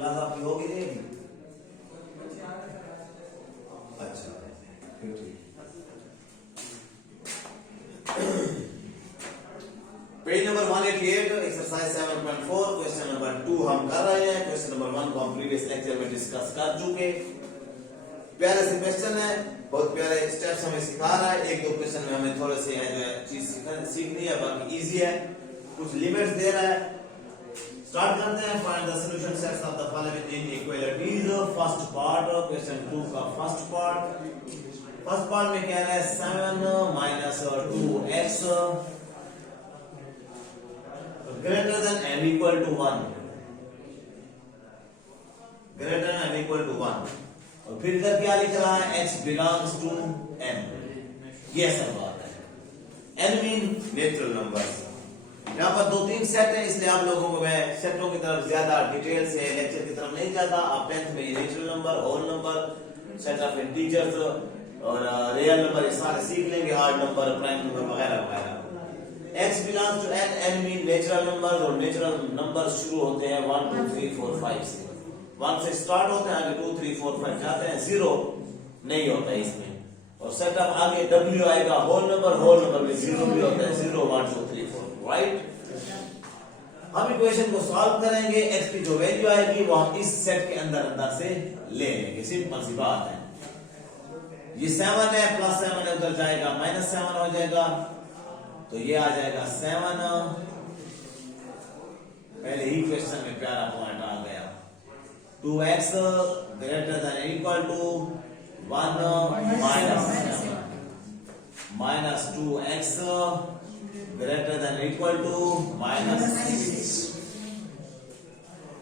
Class आपकी होगी नहीं? अच्छा फिर ठीक। Page number 188 exercise 7.4 question number 2 हम कर रहे हैं। क्वेश्चन नंबर 1 को हम प्रीवियस लेक्चर में डिस्कस कर चुके। प्यारे से क्वेश्चन है, बहुत प्यारे स्टेप्स हमें सिखा रहा है। एक दो क्वेश्चन में हमें थोड़े से जो है चीज सीखनी है, बाकी इजी है, कुछ लिमिट्स दे रहा है। स्टार्ट करते हैं। Find the solution sets of the following inequalities. First part question 2 का फर्स्ट पार्ट में कह रहा है 7 minus 2x greater than and equal to 1, greater than and equal to 1। और फिर इधर क्या लिख रहा है? x belongs to n। ये सब बात है। n mean natural numbers. यहाँ पर 2-3 सेट है, इसलिए आप लोगों को मैं सेटों की तरफ ज्यादा डिटेल से लेक्चर की तरफ नहीं जाता। आप 10th में ये natural number, whole number, set of integers और रियल नंबर ये सारे सीख लेंगे, ऑड नंबर, प्राइम नंबर वगैरह वगैरह। x belongs to n, n mean natural number, और नेचुरल नंबर शुरू होते हैं 1 2 3 4 5 से। 1 से स्टार्ट होते हैं, आगे 2 3 4 5 जाते हैं, 0 नहीं होता है इसमें। और सेट ऑफ आगे w आएगा, होल नंबर में 0 भी होता है, 0 1 2 3 4, राइट। हम इक्वेशन को सॉल्व करेंगे। x की जो वैल्यू आएगी वो हम इस सेट के अंदर से ले लेंगे, सिंपल सी बात है। ये 7 है, प्लस 7 है, उधर जाएगा -7 हो जाएगा, तो ये आ जाएगा 7। पहले ही क्वेश्चन में प्यारा पॉइंट आ गया। 2x greater than equal to 1 minus 2x greater than equal to -6।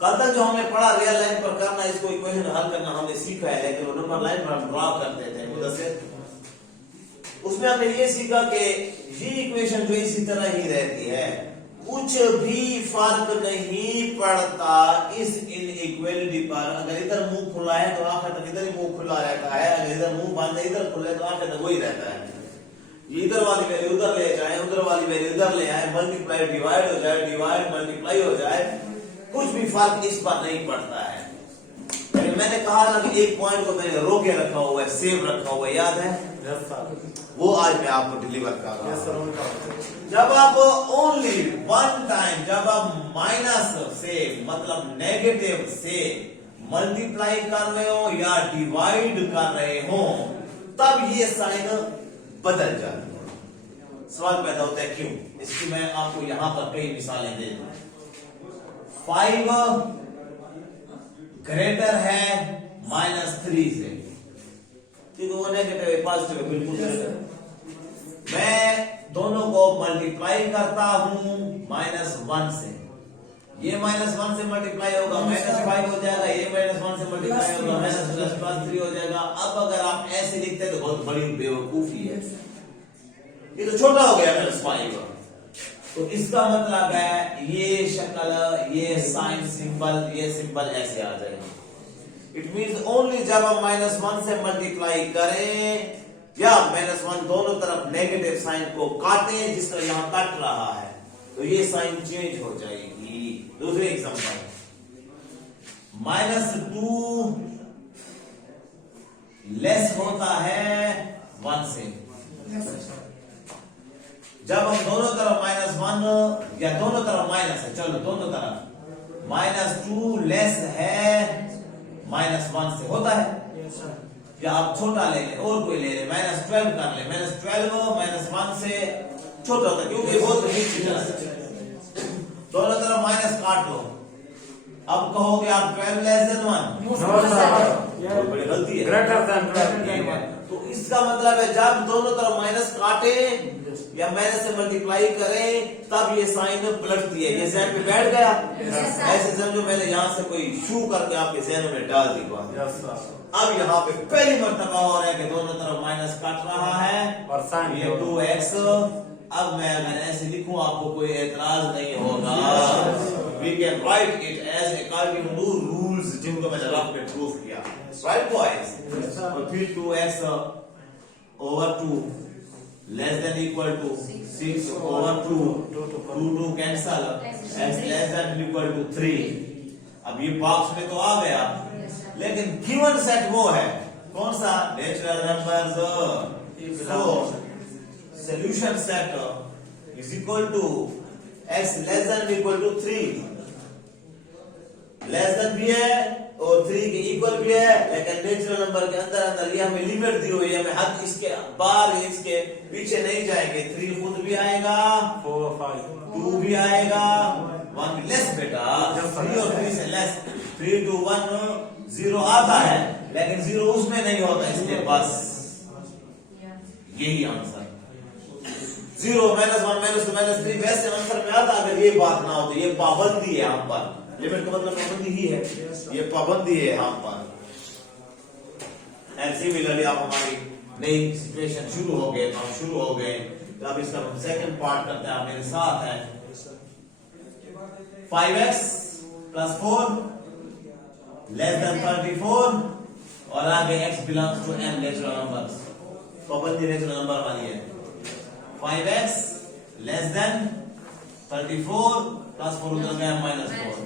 कल तक जो हमने पढ़ा रियल लाइन पर करना, इसको इक्वेशन हल करना हमने सीखा है, लेकिन वो नंबर लाइन पर हम ड्रॉ करते थे मुद्दे। उसमें हमने ये सीखा कि ये इक्वेशन जो इसी तरह ही रहती है, कुछ भी फर्क नहीं पड़ता इस इनइक्वालिटी पर। अगर इधर मुंह खुला है तो आखिर तक इधर ही मुंह खुला रहता है, अगर इधर मुंह बंद है इधर खुला है तो आखिर तक वही रहता है। इधर वाली वैल्यू उधर ले जाए, उधर वाली वैल्यू इधर ले आए, मल्टीप्लाई डिवाइड हो जाए, डिवाइड मल्टीप्लाई हो जाए, कुछ भी फर्क इस पर नहीं पड़ता है। मैंने कहा था कि एक पॉइंट को मैंने रोके रखा हुआ है, सेव रखा हुआ है, याद है? वो आज मैं आपको डिलीवर कर रहा हूं। जब आप ओनली वन टाइम, जब आप माइनस से मतलब नेगेटिव से मल्टीप्लाई कर रहे हो या डिवाइड कर रहे हो, तब ये साइन बदल जाती है। सवाल पैदा होता है क्यों? इसकी मैं आपको यहां पर कई मिसालें दे दूं। 5 ग्रेटर है -3 से, क्योंकि वो नेगेटिव है, पॉजिटिव है, बिल्कुल। मैं दोनों को मल्टीप्लाई करता हूं -1 से, ये -1 से मल्टीप्लाई होगा -5 हो जाएगा, ये -1 से मल्टीप्लाई होगा +3 हो जाएगा। अब अगर आप ऐसे लिखते तो बहुत बड़ी बेवकूफी है, ये तो छोटा हो गया -5। तो इसका मतलब है ये शक्ल, ये साइन सिंबल, ये सिंबल ऐसे आ जाएगा। इट मीन्स ओनली जब हम -1 से मल्टीप्लाई करें या -1 दोनों तरफ नेगेटिव साइन को काटें, जिस तरह यहां कट रहा है, तो ये साइन चेंज हो जाएगी। दूसरे एग्जांपल, -2 लेस होता है 1 से। जब हम दोनों तरफ -1 या दोनों तरफ माइनस है, चलो दोनों तरफ -2 लेस है -1 से, होता है? या आप छोटा ले लें और कोई ले लें, -12 कर ले, -12 -1 से छोटा होता है, क्योंकि बहुत नीचे चला जाता है। दोनों तरफ माइनस काट लो। अब कहोगे आप 12 लेस देन 1, बड़ी गलती है, ग्रेटर देन 12। तो इसका मतलब है जब दोनों तरफ माइनस काटे या माइनस से मल्टीप्लाई करें, तब ये साइन पलटती है। ये ज़हन पे बैठ गया? ऐसे समझो मैंने यहाँ से कोई शू करके आपके ज़हन में डाल दी बात। अब यहाँ पे पहली मर्तबा हो रहा है कि दोनों तरफ माइनस कट रहा है और साइन ये 2x। अब मैं अगर ऐसे लिखूं आपको कोई एतराज नहीं होगा। We can write it as according to rules जिनको मैंने रफ में प्रूफ किया, right boys? और फिर 2x over 2 less than equal to 6 over 2, 2 cancel, x less than equal to 3, अब ये बॉक्स में तो आ गया, लेकिन गिवन सेट वो है कौन सा? Natural numbers. So solution set is equal to x less than equal to 3, less than भी है और 3 के इक्वल भी है, लेकिन नेचुरल नंबर के अंदर अंदर ये हमें लिमिट दी हुई है, हमें हद इसके बाहर इसके पीछे नहीं जाएंगे। 3 खुद भी आएगा, 4 5 2 भी आएगा, 1 भी लेस बेटा, 3 और 3 से लेस, 3 to 1 0 आता है, लेकिन 0 उसमें नहीं होता, इसलिए बस यही आंसर। 0 -1 -2 -3 वैसे आंसर में आता अगर ये बात ना हो तो। ये पाबंदी है यहाँ पर, लिमिट का मतलब पाबंदी ही है, ये पाबंदी है यहाँ पर। एंड सिमिलरली आप हमारी नई सिचुएशन शुरू हो गए, हम शुरू हो गए, तो अब इसका हम सेकंड पार्ट करते हैं। आप मेरे साथ हैं। 5x + 4 लेस देन 34 और आगे x belongs to n natural numbers. पाबंदी नेचुरल नंबर वाली है। 5x लेस देन 34 + 4 उधर गया -4,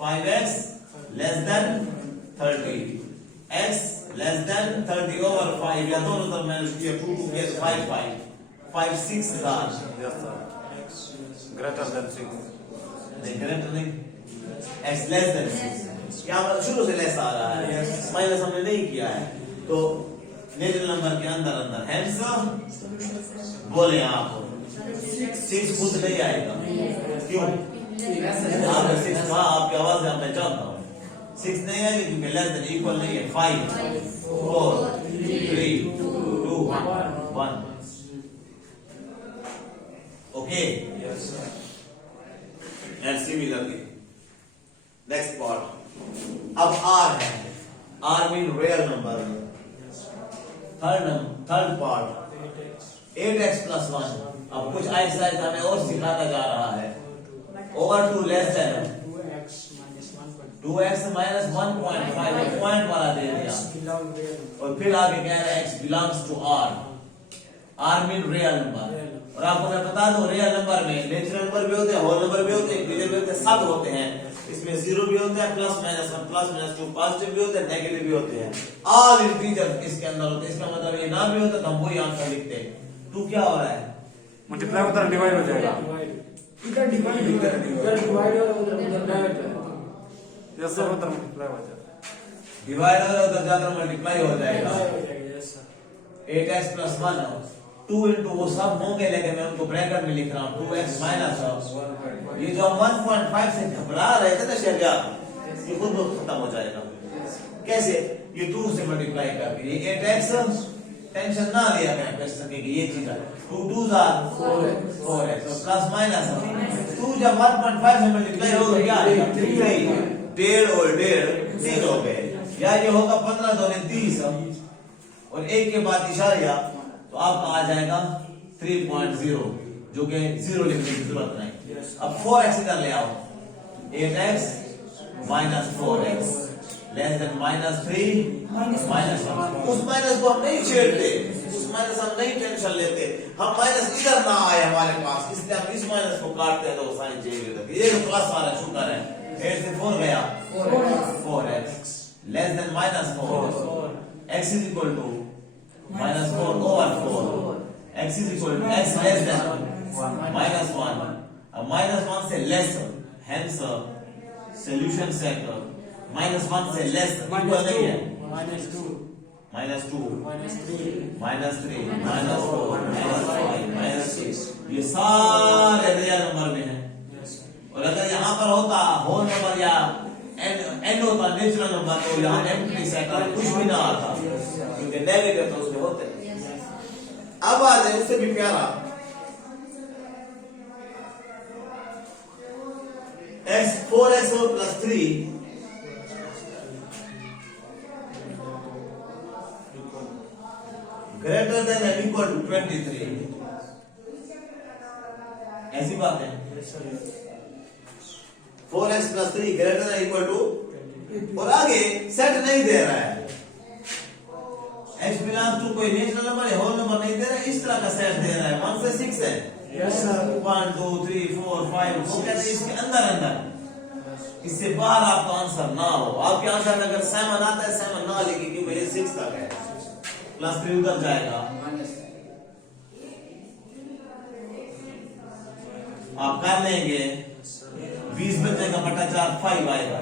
5x less than 30, x less then 30 over 5, या दोनों तरफ मैंने किया 2 2 के 5 5 5 6 दान। yes sir greater than 6 नहीं ग्रेटर नहीं, x लेस देन 6 यहाँ शुरू से लेस आ रहा है, माइनस हमने नहीं किया है, तो नेचुरल नंबर के अंदर अंदर हेंस बोले आप 6 खुद नहीं आएगा। क्यों? आपने 6 कहा, आपकी आवाज से मैं जानता हूँ 6 नहीं आएगी क्योंकि लेस देन इक्वल नहीं है। 5 4 3 2 1 okay. yes sir and similarly next part. अब r है, r mean real number. Third part 8x + 1। अब कुछ एक्सरसाइज हमें और सिखाता जा रहा है। Over 2 less then 2x - 1.5 point वाला दे दिया, और फिर आगे कह रहा है x belongs to r। r mean real number. और आपको मैं बता दूं रियल नंबर में नेचुरल नंबर भी होते हैं, होल नंबर भी होते हैं, इंटीजर भी होते हैं, सब होते हैं। इसमें 0 भी होता है, +-1 +-2 पॉजिटिव भी होते हैं, नेगेटिव भी होते हैं। ऑल इंटीजर इसके अंदर होते हैं। इसका मतलब ये ना भी होता तो हम वही आंसर लिखते हैं। तू क्या हो रहा है? मल्टीप्लाई उधर डिवाइड हो जाएगा। इधर डिवाइड और उधर डाइवर्ट है। yes sir उधर मल्टीप्लाई हो जाएगा। डिवाइड और उधर जाकर मल्टीप्लाई हो जाएगा। यस सर 8x + 1 2 into वो सब होंगे, लेकिन मैं उनको ब्रैकेट में लिख रहा हूँ 2x - ये जो 1.5 से घबरा रहे थे ना शरिया, ये खुद बहुत खत्म हो जाएगा। कैसे? ये 2 से मल्टीप्लाई करके ये 8x टेंशन ना लिया करें कर सके कि ये चीज है 2 2s are 4x और प्लस माइनस 2 जब 1.5 से मल्टीप्लाई होगा क्या आएगा 3 1.5 और 1.5 3 हो गए, या ये होगा 15 दूनी 30 और 1 के बाद इशारा तो आपका आ जाएगा 3.0, जो कि 0 लिखने की जरूरत नहीं। अब 4x इधर ले आओ, 8x - 4x लेस देन -3 -1। उस माइनस को हम नहीं छेड़ते, उस माइनस हम नहीं टेंशन लेते, हम माइनस इधर ना आए हमारे पास, इसलिए हम इस माइनस को काटते हैं तो सारी चीजें ये जो प्लस वाला शुक्र है। 8 से 4 गया 4x less than -4 x is equal to -4 over 4 x is equal to x less than -1 अब -1 से लेस, हेंस सॉल्यूशन सेट -1 से लेस इक्वल नहीं है -2 -2 -3 -3 -4 -5 -6 ये सारे रियल नंबर में है। और अगर यहाँ पर होता होल नंबर या n होता नेचुरल नंबर तो यहाँ एम्प्टी सेट कुछ भी ना आता, क्योंकि नेगेटिव तो उसमें होते हैं। अब आ जाए उससे भी प्यारा x 4x + 3 greater than or equal to 23। ऐसी बात है 4x + 3 greater than or equal to, और आगे सेट नहीं दे रहा है, x बिलोंग्स टू कोई नेचुरल नंबर है, होल नंबर नहीं दे रहा है, इस तरह का सेट दे रहा है 1 से 6 है। यस सर 1 2 3 4 5 वो कहते हैं इसके अंदर अंदर इससे बाहर आपका आंसर ना हो, आपके आंसर में अगर 7 आता है 7 ना लिखिए क्योंकि ये 6 तक है, प्लस 3 उधर जाएगा, आप कर लेंगे 20 बचेगा बटा 4 5 आएगा,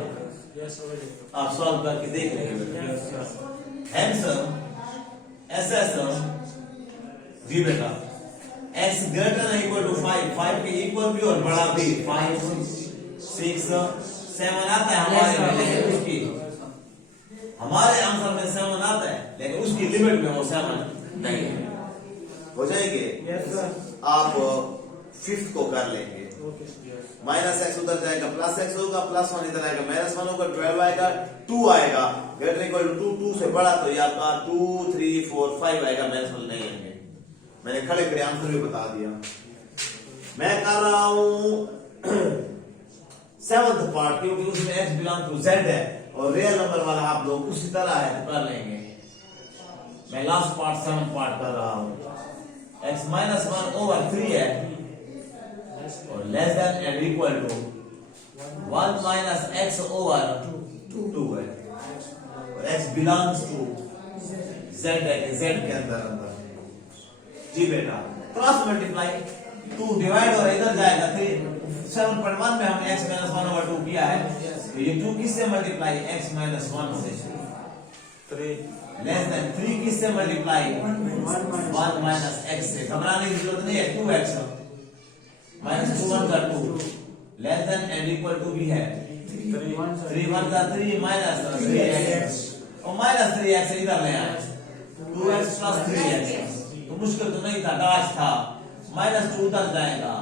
आप सॉल्व करके देख लेंगे। आंसर एसएस जी बेटा x greater than equal to 5, 5 के इक्वल भी और बड़ा भी, 5 6 7 आता है हमारे में, लेकिन उसकी हमारे आंसर में 7 आता है लेकिन उसकी लिमिट में वो 7 नहीं है। हो जाएंगे आप फिफ्थ को कर लेंगे, माइनस एक्स उधर जाएगा प्लस एक्स होगा, प्लस 1 इधर आएगा माइनस 1 होगा, 12 आएगा, 2 आएगा ग्रेटर इक्वल टू 2 से बड़ा, तो ये आपका 2 3 4 5 आएगा, माइनस 1 नहीं आएंगे। मैंने खड़े खड़े आंसर भी बता दिया। मैं कर रहा हूं 7th पार्ट क्योंकि उसमें x बिलोंग टू z है और रियल नंबर वाला आप लोग उसी तरह है तो कर लेंगे। मैं लास्ट पार्ट 7th पार्ट कर रहा हूं, x माइनस 1 ओवर 3 है और less than and equal to 1 minus x over 2 है और x बिलोंग्स टू z है कि z के अंदर जी बेटा क्रॉस मल्टीप्लाई 2 डिवाइड और इधर जाएगा 3 7.1 में हमने x माइनस 1 ओवर 2 किया है तो ये 2 किससे मल्टीप्लाई x माइनस 1 से 3 लेस देन 3 किससे मल्टीप्लाई 1 माइनस x से, घबराने की जरूरत नहीं है, 2x माइनस 2 1 का 2 less than and equal to भी है 3 1 का 3 माइनस 3x और माइनस 3x इधर ले आए 2x प्लस 3x तो मुश्किल तो नहीं था, डाश था, माइनस 2 उधर जाएगा,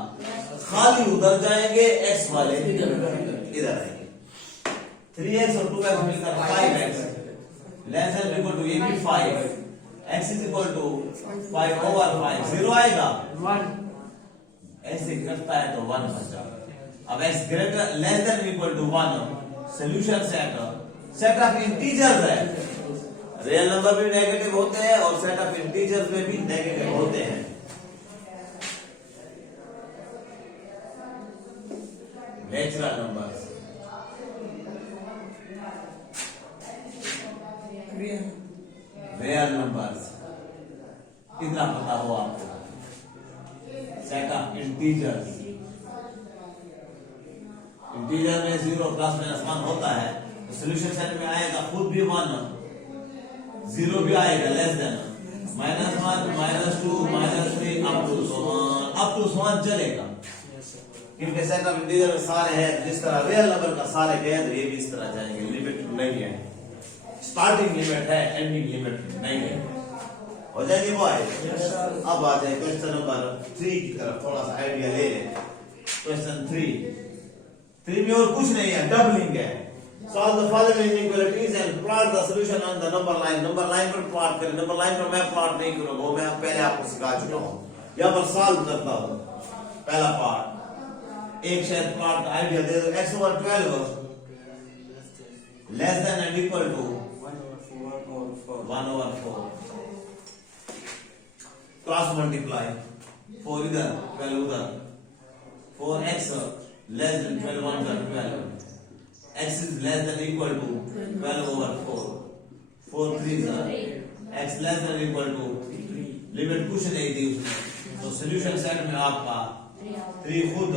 खाली उधर जाएंगे, x वाले इधर आएंगे, 3x और 2x मिलकर 5x less than equal to ये भी 5 x is equal to 5 over 5 0 आएगा 1 ऐसे करता है तो 1 बचा। अब x greater less than equal to 1 solution set of integers है, रियल नंबर भी नेगेटिव होते हैं और सेट ऑफ इंटीजर्स में भी नेगेटिव होते हैं। नेचुरल नंबर्स रियल नंबर्स कितना पता हो आपको, सेट ऑफ इंटीजर्स, इंटीजर में 0 प्लस माइनस 1 होता है तो सॉल्यूशन सेट में आएगा खुद भी 1 0 भी आएगा less than minus 1 minus 2 minus 3 up to 1 चलेगा क्योंकि सेट ऑफ इंटीजर सारे हैं, जिस तरह रियल नंबर का सारे गए तो ये भी इस तरह जाएंगे, लिमिट नहीं है, स्टार्टिंग लिमिट है एंडिंग लिमिट नहीं है। हो जाएगी बॉय। अब आ जाए क्वेश्चन नंबर 3 की तरफ, थोड़ा सा आइडिया ले लें। क्वेश्चन 3 में और कुछ नहीं है, डबलिंग है। Solve the following inequalities and plot the solution on the number line. Number line पर प्लॉट करें, नंबर लाइन पर मैं प्लॉट नहीं करूंगा, वो मैं पहले आपको सिखा चुका हूं। यहाँ पर सॉल्व करता हूं। पहला पार्ट एक शायद प्लॉट आइडिया दे दो, x over 12 less than and equal to 1 over 4 cross multiply 4 इधर 12 उधर 4x लेस देन 12 1 का 12 x is less than equal to 12 over 4 4 3 x less than equal to limit कुछ नहीं दी उसने तो सॉल्यूशन सेट में आपका 3 खुद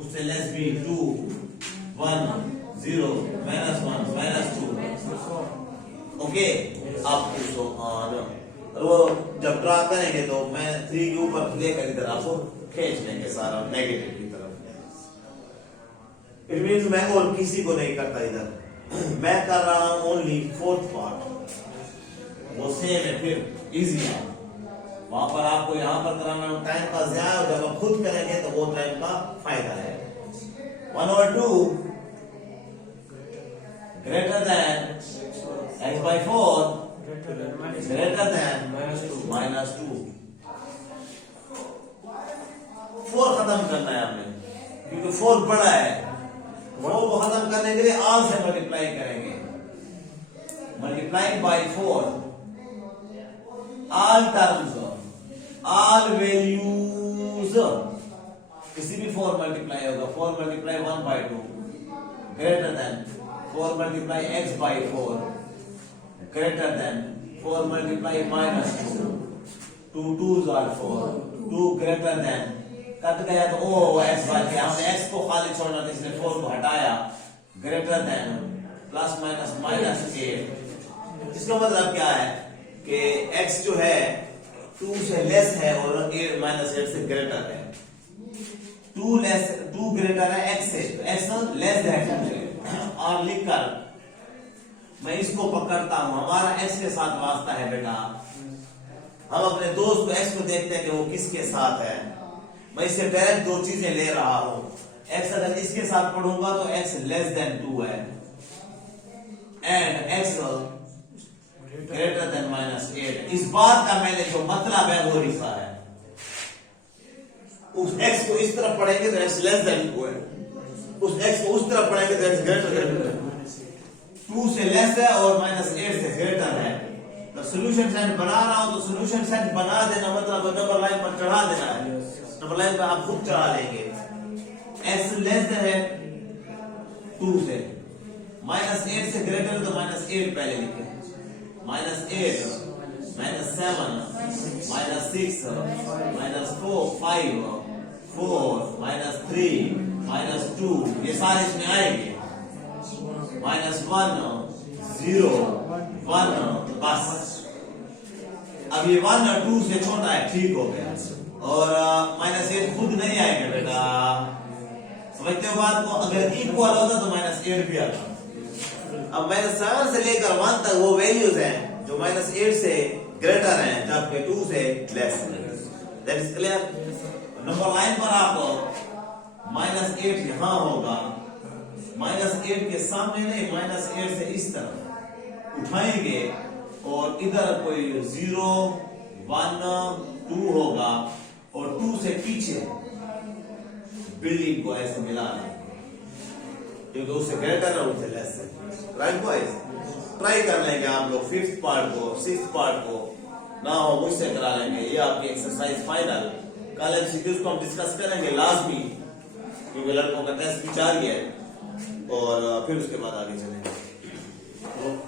उससे लेस भी 2 1 0 माइनस 1 माइनस 2 ओके आप तो वो जब ड्रा करेंगे तो मैं 3 के ऊपर लेकर इधर आपको खींच लेंगे सारा नेगेटिव की तरफ। इट मीन्स मैं और किसी को नहीं करता इधर, मैं कर रहा हूं ओनली 4th पार्ट, वो सेम है फिर इजी है। वहां पर आपको यहां पर कराना टाइम का ज़ाया हो, जब आप खुद करेंगे तो वो टाइम का फायदा है। 1 over 2 greater than x by 4 greater than minus 2 4 खत्म करना है आपने क्योंकि 4 बड़ा है, 4 को खत्म करने के लिए ऑल से मल्टीप्लाई करेंगे, multiply by 4 all terms all values किसी भी 4 मल्टीप्लाई होगा, 4 multiply 1 by 2 greater than 4 multiply x by 4 greater than 4 multiply minus 2 2 2s are 4 2 greater than cut गया तो ओ x बच गया हमने x को खाली छोड़ना था इसलिए 4 को हटाया greater than plus minus minus 8 इसका मतलब क्या है कि x जो है 2 से लेस है और 8 माइनस 8 से ग्रेटर है 2 ग्रेटर है x से तो x लेस देन 2 से और लिखकर मैं इसको पकड़ता हूं हमारा x के साथ वास्ता है बेटा हम अपने दोस्त को x को देखते हैं कि वो किसके साथ है मैं इससे डायरेक्ट दो चीजें ले रहा हूं x अगर इसके साथ पढ़ूंगा तो x लेस देन 2 है and x greater then minus 8 इस बात का मैंने जो मतलब है वो लिखा है उस x को इस तरफ पढ़ेंगे तो x लेस देन 2 है उस x को उस तरफ पढ़ेंगे तो x ग्रेटर देन 2 है 2 से लेस है और माइनस 8 से ग्रेटर है तो सॉल्यूशन सेट बना रहा हूं तो सॉल्यूशन सेट बना देना मतलब नंबर लाइन पर चढ़ा देना है नंबर लाइन पर आप खुद चढ़ा लेंगे x लेस देन है 2 से माइनस 8 से ग्रेटर तो माइनस 8 पहले लिखे minus 8 minus 7 minus 6 minus 5 4 minus 3 minus 2 ये सारे इसमें आएंगे माइनस 1 0 1 बस अब ये 1 और 2 से छोटा है ठीक हो गया और माइनस 8 खुद नहीं आएगा बेटा समझते हो बात को अगर इक्वल होता तो माइनस 8 भी आता अब माइनस 7 से लेकर 1 तक वो वैल्यूज हैं जो माइनस 8 से ग्रेटर हैं जबकि 2 से लेस है that is clear number line पर आपको माइनस 8 यहां होगा माइनस 8 के सामने नहीं माइनस 8 से इस तरफ उठाएंगे और इधर कोई 0 1 2 होगा और 2 से पीछे बिल्डिंग को ऐसे मिला क्योंकि उससे ग्रेटर है उससे लेस है राइट बॉयज ट्राई कर लेंगे आप लोग 5th पार्ट को 6th पार्ट को ना हो मुझसे करा लेंगे ये आपकी एक्सरसाइज फाइनल कल एमसीक्यूज को हम डिस्कस करेंगे लाजमी क्योंकि लड़कों का टेस्ट भी जारी है और फिर उसके बाद आगे चलेंगे